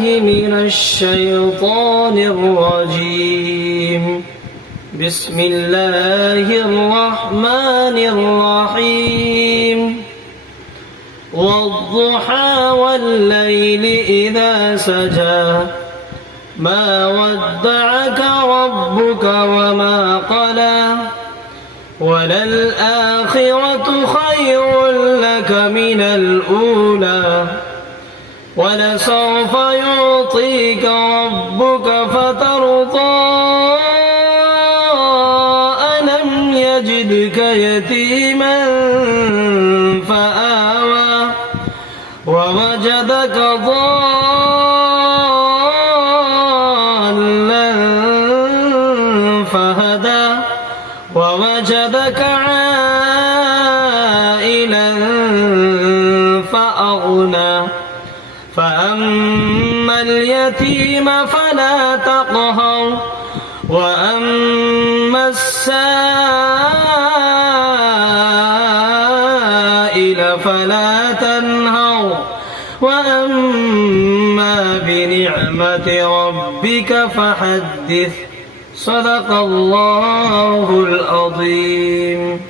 من الشيطان الرجيم بسم الله الرحمن الرحيم والضحى والليل إذا سجى ما ودعك ربك وما قلى وللآخرة خير لك من الأولى ولسوف يعطيك ربك فترضى ألم يجدك يتيما فآوى ووجدك ضالا فهدى ووجدك عائلا فأغنى فأما اليتيم فلا تقهر وأما السائل فلا تنهر وأما بنعمة ربك فحدث صدق الله العظيم.